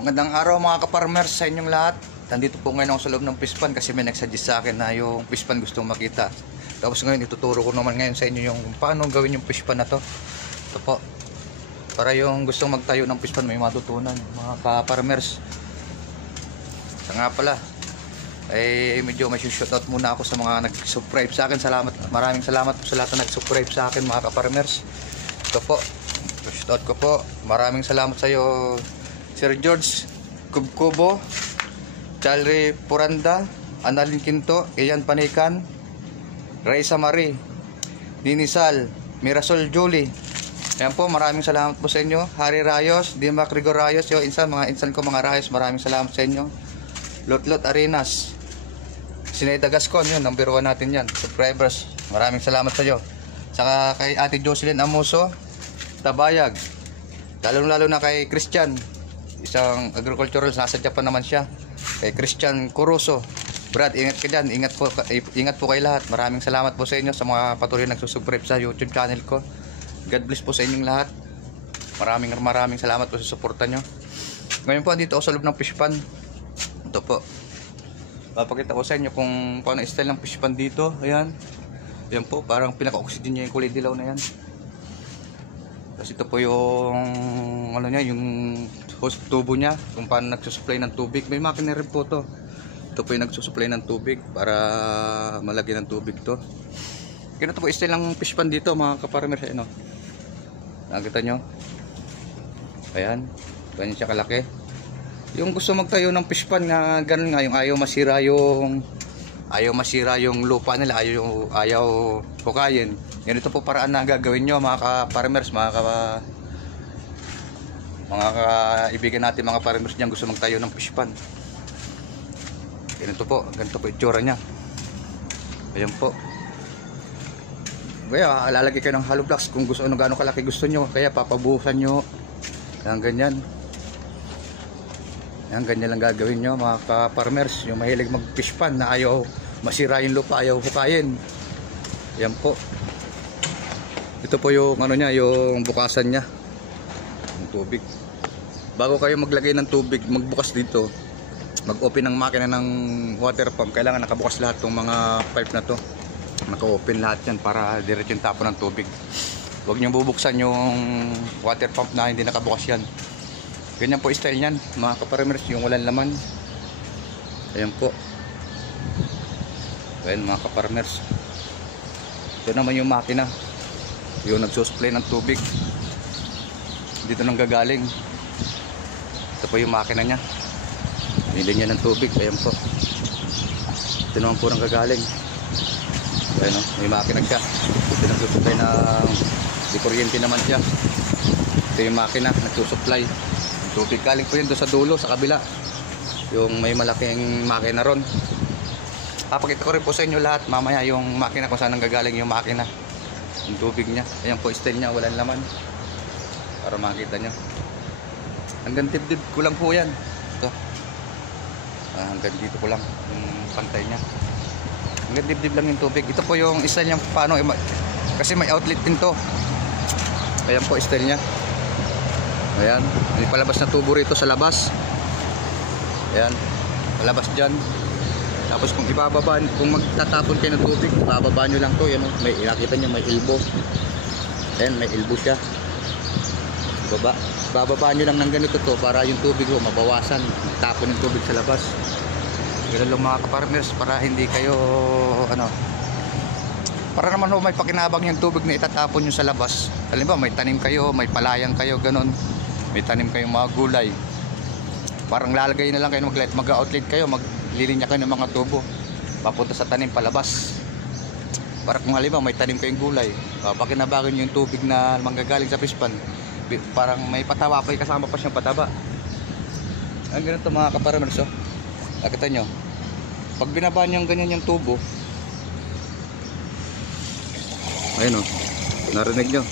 Magandang araw mga ka-farmers sa inyong lahat. Nandito po ngayon ako sa loob ng fish pond kasi may nagsuggest sa akin na yung fish pond gustong makita. Tapos ngayon ituturo ko naman ngayon sa inyo yung paano gawin yung fish pond na to. Ito po. Para yung gustong magtayo ng fish pond may matutunan mga ka-farmers. Ito nga pala. Medyo may shoutout muna ako sa mga nag-subscribe sa akin. Maraming salamat po sa lahat na nag-subscribe sa akin mga ka-farmers. Ito po. Shoutout ko po. Maraming salamat sa iyo Sir George Kubkubo, Chalri Puranda, Analin Quinto, Ian Panikan, Raisa Marie, Dinisal, Mirasol Julie. Ayan po, maraming salamat po sa inyo. Harry Rayos, Dimac Rigor Rayos, yung mga insan ko mga Rayos, maraming salamat sa inyo. Lotlot Arenas, Sineida Gascon, yun, number 1 natin yan. Subscribers, maraming salamat sa inyo. Saka kay Ate Jocelyn Amuso, Tabayag, lalo na kay Christian, isang agricultural, nasa Japan naman siya. Kay Christian Curoso, Brad, ingat ka dyan, ingat po kayo lahat. Maraming salamat po sa inyo sa mga patuloy nagsusubscribe sa YouTube channel ko. God bless po sa inyong lahat. Maraming salamat po sa suporta nyo. Ngayon po dito ako sa loob ng fish pond. Ito po, papakita ko sa inyo kung paano style ng fish pond dito. Ayan, ayan po, parang pinaka-oxygen niya yung kulay dilaw na yan. Tapos ito po yung ano niya, yung hose tubo niya, kung paano nagsusupply ng tubig. May makina rin po to. Ito po yung nagsusupply ng tubig para malagyan ng tubig to. Ganito po style ng fish pond dito mga ka-farmers. Ano, nakita nyo? Ayan, ganyan siya kalaki. Yung gusto magtayo ng fish pond na ganun nga, yung ayaw masira yung lupa nila, ayaw hukayin. Ganito po paraan na gagawin nyo mga ka-farmers, mga kaibigan natin, mga farmers dyan gusto magtayo ng fish pond. Ganito po itsura nya. Ayan po. Kaya lalagay kayo ng hollow blocks kung gusto, gaano kalaki gusto nyo. Kaya papabuhusan nyo. Ayan, ganyan. Ayan, ganyan lang gagawin nyo mga ka-farmers. Yung mahilig mag-fish pond na ayaw masira yung lupa, ayaw hukayin. Ayan po. Ito po yung ano nya, yung bukasan nya ng tubig. Bago kayo maglagay ng tubig, magbukas dito, mag-open ng makina ng water pump, kailangan nakabukas lahat ng mga pipe na to. Naka-open lahat yan para diretso yung tapo ng tubig. Huwag nyo bubuksan yung water pump na hindi nakabukas yan. Ganyan po style nyan mga ka-farmers, yung walang laman. Ayan po. Ayan mga ka-farmers. Ito naman yung makina, yung nagsusupply ng tubig. Dito nang gagaling. Ito po yung makina nya, nilin niya ng tubig. Ayan po. Ito naman po nang gagaling. Ayan o, may makina siya. Ito nagsusupply ng di kuryente naman siya. Ito yung makina nagsusupply ng tubig. Galing po yun doon sa dulo, sa kabila, yung may malaking makina ron. Papakita ko rin po sa inyo lahat mamaya yung makina, kung saan nang gagaling yung makina, yung tubig nya. Ayan po style nya, walang laman, para makita nyo. Hanggang dibdib ko lang po yan. Ito, hanggang dito ko lang yung pantay nya. Hanggang dibdib lang yung tubig. Ito po yung style nya, paano, kasi may outlet din to. Ayan po style nya. Ayan, may palabas na tubo rito sa labas. Ayan, palabas dyan. Tapos kung ibababa, kung magtatapon kayo ng tubig, ibababa nyo lang to. Yan, may, nakita nyo may elbow. Ayan, may elbow siya. Bababa nyo lang ng ganito to para yung tubig ho mabawasan, tapon ng tubig sa labas. Ganun lang mga ka-farmers, para hindi kayo para naman ho may pakinabang yung tubig na itatapon nyo sa labas. Halimbawa may tanim kayo, may palayang kayo, ganun, may tanim kayong mga gulay, parang lalagay na lang kayo, mag-outlet kayo, maglilinya kayo ng mga tubo papunta sa tanim palabas. Para kung halimbawa may tanim kayong gulay, pakinabangan nyo yung tubig na manggagaling sa fish pond, parang may pataba pa, kasama pa siyang pataba. Ang ganito mga ka-farmers, oh. Nakita nyo, pag binaba nyo ganyan yung tubo, ayun o, narinig nyo,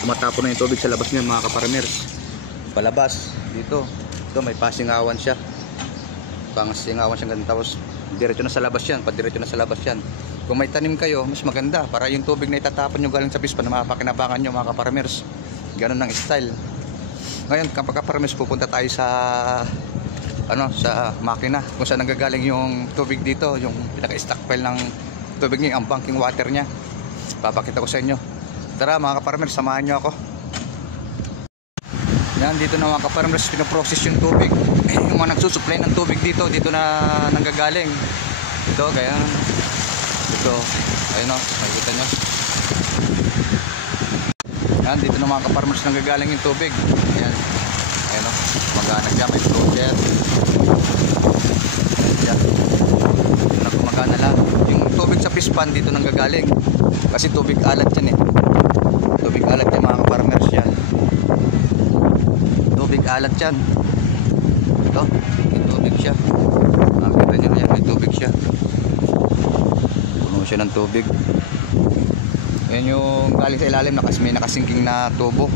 tumatapon na yung tubig sa labas nyo mga ka-farmers. Palabas dito, ito may pasingawan siya, pangasingawan siya ganun, tapos diretso na sa labas yan, padiretso na sa labas yan. Kung may tanim kayo, mas maganda para yung tubig na itatapon nyo galing sa fish pond na mapakinabangan nyo mga ka-farmers. Ganun ang style. Ngayon, kapag ka-permits, pupunta tayo sa sa makina kung saan nanggagaling yung tubig dito, yung pinaka-stockpile ng tubig niya, ang banking water niya. Papakita ko sa inyo. Tara mga ka-farmers, samahan nyo ako. Yan, dito na mga ka-farmers, pinoprocess yung tubig. Yung mga nagsusupply ng tubig dito na nanggagaling. Ito, kaya ito, ayun o, makikita nyo. Yan, dito na mga ka-farmers nanggagaling yung tubig. Ayan, ayun o, magana siya, may floater. Yan, nagkumagana lang. Yung tubig sa pispan dito nanggagaling. Kasi tubig alat yan eh. Tubig alat yan mga ka-farmers yan. Tubig alat yan. Ito, may tubig siya. Nakita nyo yan, may tubig siya. Puno siya ng tubig. Yan yung galing sa ilalim na kasi may nakasingking na tubo.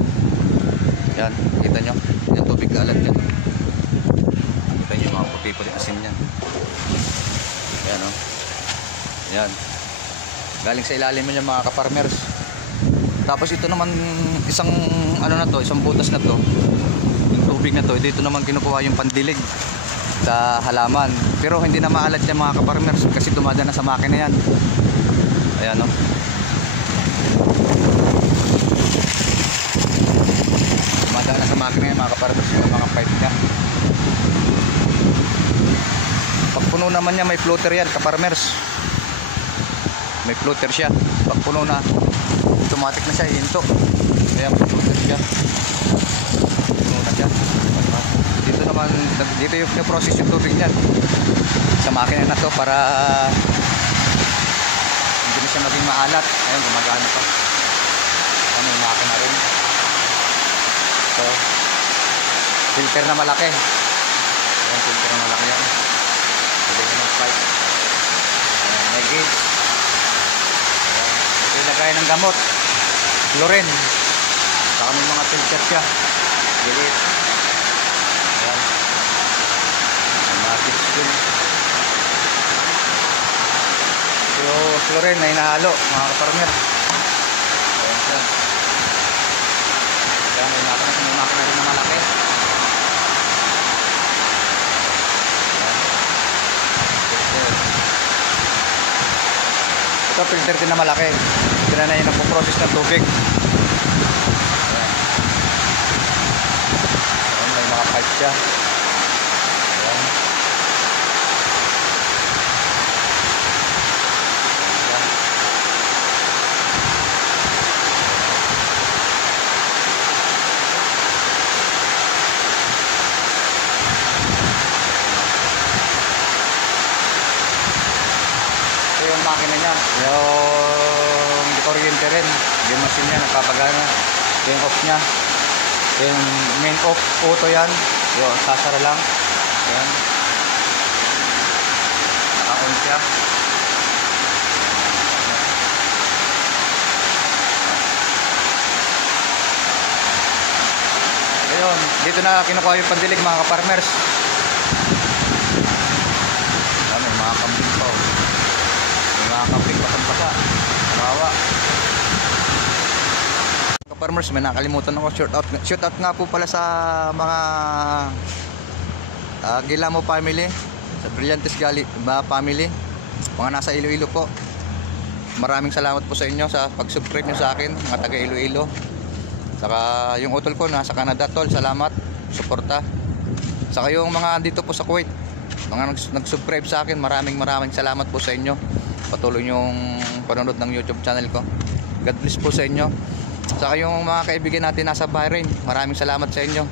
Yan, kita nyo. Yan tubig alat yan. Kita nyo yung mga puti-puti asin yan. Yan o. Yan. Galing sa ilalim yan mga ka-farmers. Tapos ito naman isang isang butas na to. Yung tubig na to, dito naman kinukuha yung pandilig sa halaman. Pero hindi na maalat yan mga ka-farmers kasi dumadaan na sa makina yan. Ayan o. Dumadaan na sa makina yan mga ka-farmers, yung mga pipe niya. Pag puno naman niya may floater yan ka-farmers. May floater siya. Pag puno na, automatic na siya, hinto. Kaya floater siya. Puno na siya. Dito naman, dito yung process yung tubig niyan sa makina na to para hindi na siya maging maalat. Ayun, gumagana pa. Ano, yung makina rin. So, filter na malaki. Ayan, filter na malaki yan. Pwede ng pipe. Ayan, may gauge. Ilagay ng gamot, chlorine, saka may mga filter siya, gilit. Ayan, mga teaspoon. Yung chlorine na hinahalo mga ka-farmer. Ayan siya. Ayan, may makina rin na malaki. Ayan, filter. Ito filter din na malaki. Ito na yung nagpo-process ng tubig. Ayan. Ayan, may mga pipe siya. Ayan. Ayan. Ito yung makina niya. Yung kuryente rin. Yung machine niya, nagpapagana. Yung off niya. Yung main off, auto yan. Yung sasara lang. Ayan. Naka-on siya. Ayun, dito na kinukuha yung pandilig mga ka-farmers. May mga kambing pa. May mga kambing basang-basa. Kawawa. Ka-farmers, may nakalimutan ako. Shout out nga po pala sa mga Gilamo family, sa Brillantes family, mga nasa Iloilo po. Maraming salamat po sa inyo sa pag-subscribe nyo sa akin, mga taga Iloilo. Saka yung utol ko nasa Canada, tol, salamat, suporta. Saka yung mga dito po sa Kuwait, mga nag-subscribe sa akin, maraming salamat po sa inyo. Patuloy yung panonood ng YouTube channel ko. God bless po sa inyo. Saka yung mga kaibigan natin nasa Bahrain, maraming salamat sa inyo.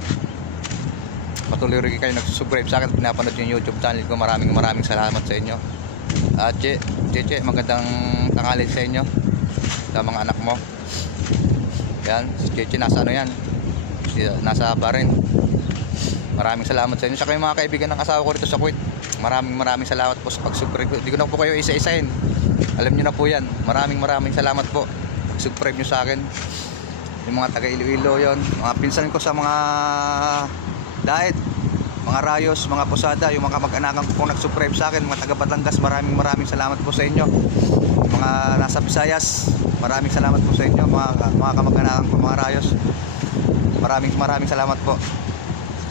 Patuloy rin kayo nag-subscribe sa akin, pinapanood yung YouTube channel ko. Maraming salamat sa inyo. At Cheche, magandang tanghali sa inyo, sa mga anak mo. Yan, si Cheche nasa yan, nasa Bahrain. Maraming salamat sa inyo. Saka yung mga kaibigan ng asawa ko rito sa Kuwait, maraming salamat po sa pag-subscribe. Hindi ko na po kayo isa-isahin, alam nyo na po yan. Maraming salamat po, subscribe nyo sa akin. Yung mga taga Iloilo yon, mga pinsan ko sa mga Daet, mga Rayos, mga Posada, yung mga mag-anakan ko pong nag-subscribe sa akin, mga taga Batangas, maraming salamat po sa inyo. Mga nasa Visayas, maraming salamat po sa inyo, mga kamag-anakan ko, mga Rayos. Maraming salamat po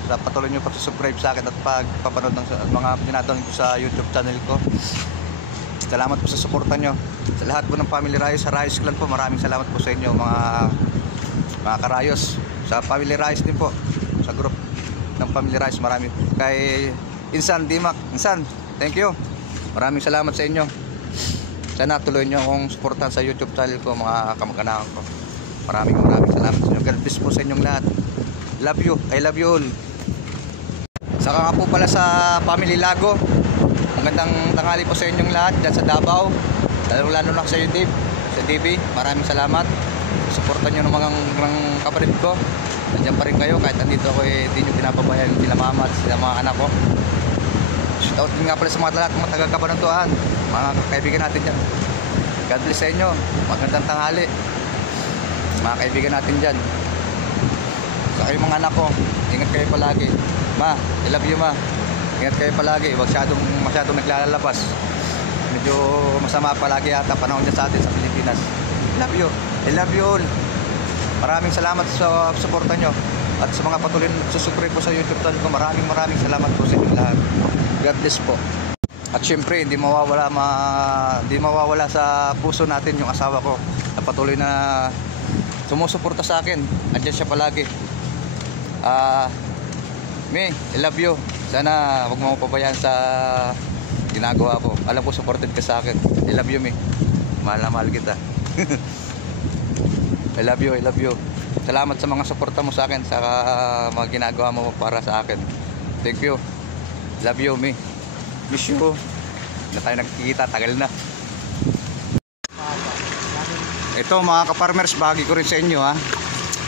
sa patuloy nyo pag-subscribe sa akin at pagpapanood ng mga dinadaan ko sa YouTube channel ko. Salamat po sa suporta nyo. Sa lahat po ng Family Rayos, sa Rayos Clan po, maraming salamat po sa inyo mga karayos. Sa Family Rayos din po, sa group ng Family Rayos, marami. Kay Insan, Dimac, Insan, thank you. Maraming salamat sa inyo. Sana tuloy nyo akong suportahan sa YouTube channel ko, mga kamag-anak ko. Maraming salamat sa inyo. God bless po sa inyong lahat. Love you, I love you all. Saka nga po pala sa Family Lago, magandang tanghali po sa inyong lahat dyan sa Davao, lalo na sa YouTube, sa TV. Maraming salamat. Suportan nyo ng mga kapatid ko. Nandiyan pa rin kayo kahit nandito ako, hindi nyo pinapabayaan sila mama at sila mga anak ko. Shoutout din nga pala sa mga lahat mga taga-Kabanatuan, mga kaibigan natin dyan. God bless sa inyo. Magandang tanghali mga kaibigan natin dyan. Sa kayo mga anak ko, ingat kayo palagi. Ma, I love you ma. Ingat kayo palagi, huwag masyadong naglalabas. Medyo masama palagi yata panahon dyan sa atin sa Pilipinas. Love you, I love you all. Maraming salamat sa suporta nyo. At sa mga patuloy na susubscribe po sa YouTube channel ko, maraming salamat po sa inyo lahat. God bless po. At syempre, hindi mawawala sa puso natin yung asawa ko na patuloy na sumusuporta sa akin. Andiyan siya palagi. Me, I love you. Sana huwag mo pabayaan sa ginagawa ko. Alam ko supported ka sa akin. I love you, me. Mahal na mahal kita. I love you, I love you. Salamat sa mga suporta mo sa akin, sa mga ginagawa mo para sa akin. Thank you. Love you, me. Miss you. Na tayo nagkikita, tagal na. Ito mga ka-farmers, bahagi ko rin sa inyo ha.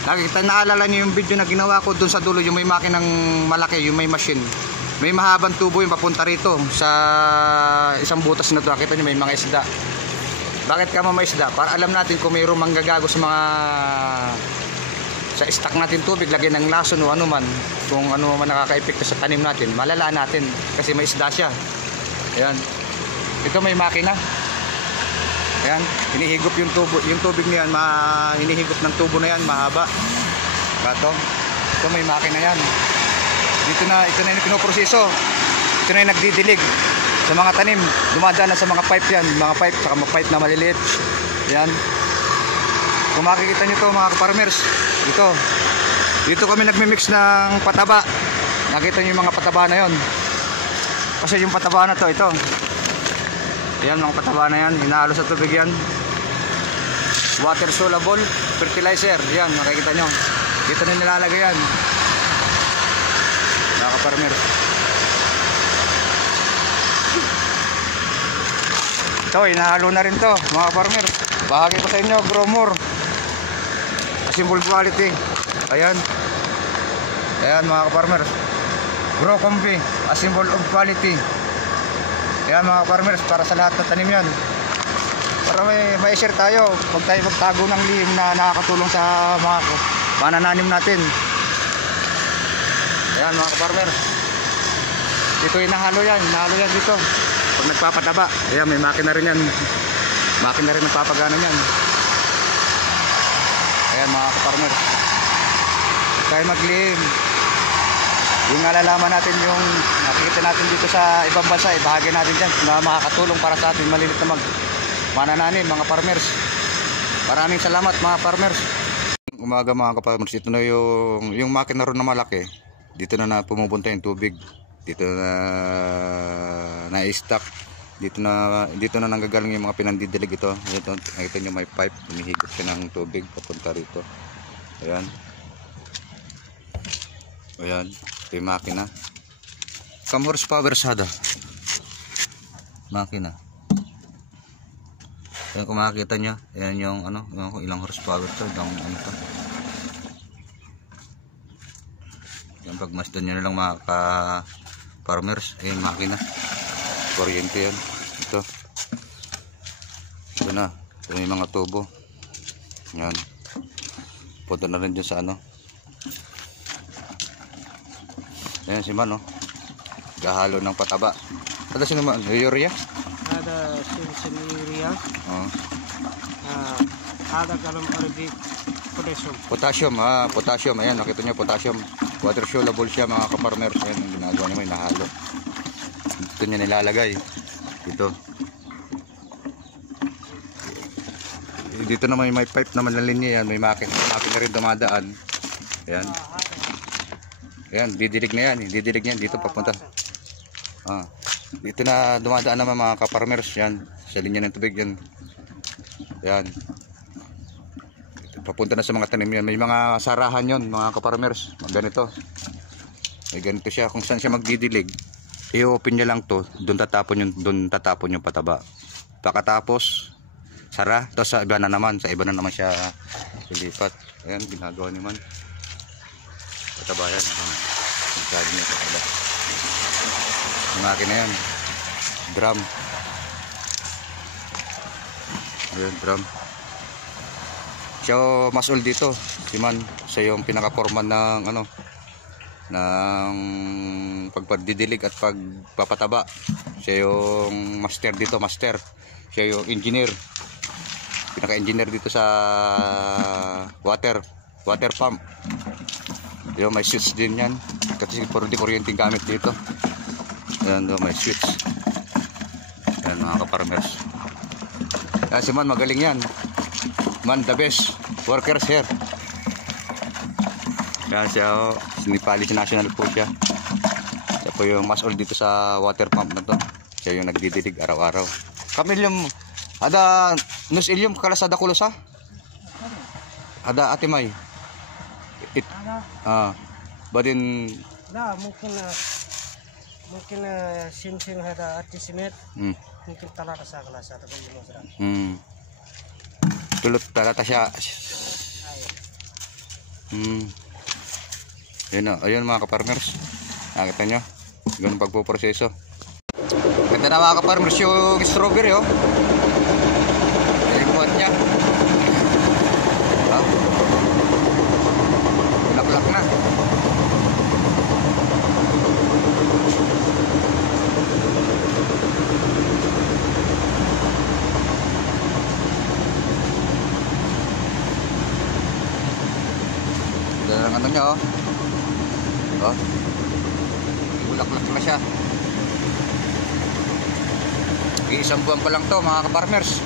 Nakikita, naalala niyo yung video na ginawa ko doon sa dulo, yung may makinang malaki, yung may machine. May mahabang tubo yung papunta rito sa isang butas na ito. Nakita niyo may mga isda. Bakit ka may isda? Para alam natin kung mayroong manggagago sa mga sa stock natin tubig, lagyan ng lason o ano man, kung ano man nakaka-epekto sa tanim natin, malalaan natin kasi may isda siya. Ayan. Ito may makina. Ayan, hinihigop yung tubig niyan, hinihigop ng tubo na yan, mahaba. Bato. Ito may makina yan. Ito na yung pinoproseso. Ito na yung nagdidilig sa mga tanim. Dumadaan na sa mga pipe yan, mga pipe, saka mga pipe na maliliit. Ayan. Kung makikita nyo ito mga farmers, dito kami nagmimix ng pataba. Nakita nyo yung mga pataba na yon. Kasi yung pataba na to, ito. Ayan mga pataba na yan, hinahalo sa tubig yan. Water soluble fertilizer, yan makikita nyo. Dito na nilalagay yan mga farmers. Ito, hinahalo na rin to mga farmers. Bahagi ko sa inyo, grow more, simple quality. Ayan. Ayan mga farmers, grow combi, a symbol of quality. Ayan mga farmers, para sa lahat ng tanim yan. Para may share tayo. Huwag tayo magtago ng lihim na nakakatulong sa mga panananim natin. Ayan mga farmers. Dito hinahalo yan dito. Pag nagpapataba. Ayan, may makina rin yan. Makina rin nagpapagana yan. Ayan mga farmers. Huwag tayo maglihim. Yung nalalaman natin, yung nakikita natin dito sa ibang bansa, ibahagi natin dyan na makakatulong para sa atin malilit na manananim mga farmers. Maraming salamat mga farmers. Umaga mga ka-farmers, ito na yung makina ron na malaki. Dito na pumupunta yung tubig. Dito na i-stock. Dito na nanggagaling yung mga pinandidilig ito. Ito, nakita nyo may pipe, humihigop siya ng tubig papunta rito. Ayan. Ayan, ito yung makina. Kam horsepower sada makina. Ayan, kung makikita nyo, ayan yung ilang horsepower to, ano to. Ayan, pagmasdan nyo na lang mga ka-farmers. Ayan, makina. Kuryente yan. Ito na. Ito yung mga tubo. Ayan. Punta na rin dyan sa ayan si Man, gahalo ng pataba. Ada sino man? Urea? Ada urea. Ada kalam arbit. Potassium. Potassium, potassium. Ayan, nakita nyo, potassium. Water soluble siya mga kaparmers. Ayan, ang ginagawa nyo, may nahalo. Dito nyo nilalagay. Dito. Dito naman may pipe naman na linya yan. May makina rin dumadaan. Ayan. Ayan, didilig na yan. Didilig yan dito papunta. Dito na dumadaan naman mga kaparmers. Yan, sa linya ng tubig yan. Ayan. Papunta na sa mga tanim yan. May mga sarahan yon mga kaparmers. Ganito. May ganito siya. Kung saan siya magdidilig, i-open niya lang to. Doon tatapon yung pataba. Pagkatapos sara. Tapos sa iba na naman. Sa iba na naman siya ilipat. Ayan, ginagawa naman. Pataba yan. Magkali niya pataba. Yung akin na yan. Drum. Ayan, drum. Siya masul dito. Si Man, siya yung pinaka-foreman ng ng pagpadidilig at pagpapataba. Siya yung master dito, master. Siya yung engineer. Pinaka-engineer dito sa water pump. Yung may switch din yan. Kasi puro di kuryenteng gamit dito. Ayan do, may switch. Ayan mga kaparmers. Si Man magaling yan. Man, the best workers here. Yan siya, Nepali national po siya. Siya po yung masul dito sa water pump na to. Siya yung nagdidilig araw-araw. Kamilyom, ada nus ilyom kalasada kulosa? Ada atimay. Badin لا ممكن سمسم هذا ارتسمت ممكن 3 ساعة تقول مثلا. Tulot talata siya. Ayun mga kaparmers. Nakita nyo. Ganun pagpuproseso. Ganda na mga kaparmers yung strawberry oh. Yung buhat niya. Bulaklak na. Ang ano niya oh. Bulaklak na siya. Isang buwan pa lang to mga kaparmers.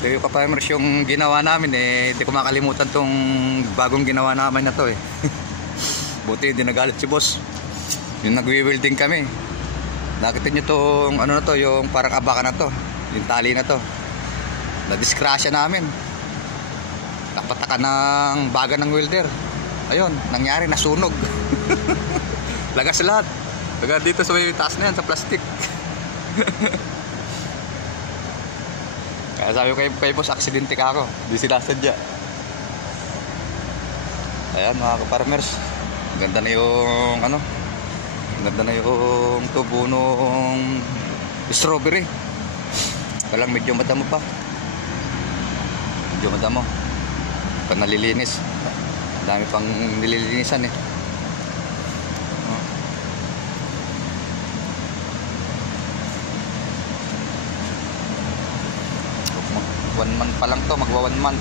Ito yung kaparmers yung ginawa namin hindi ko makalimutan tong bagong ginawa namin na to Buti hindi nagalit si boss. Yung nagwi-welding kami. Nakita nyo tong ano na to, yung parang abaka na to, yung tali na to. Na-disgrasya namin. Napataka ng baga ng welder. Ayun, nangyari, nasunog. Lagas lahat. Lagas dito sa may taas na yan, sa plastic. Kaya sabi ko kay boss, aksidente ka ako. Di sinasadya. Ayan mga kaparmers. Ganda na yung ganda na yung tubo nung strawberry. Walang medyo madamo pa. Medyo madamo. Pag nalilinis. Dami pang nililinisan Mag 1 month pa lang to, magwa 1 month.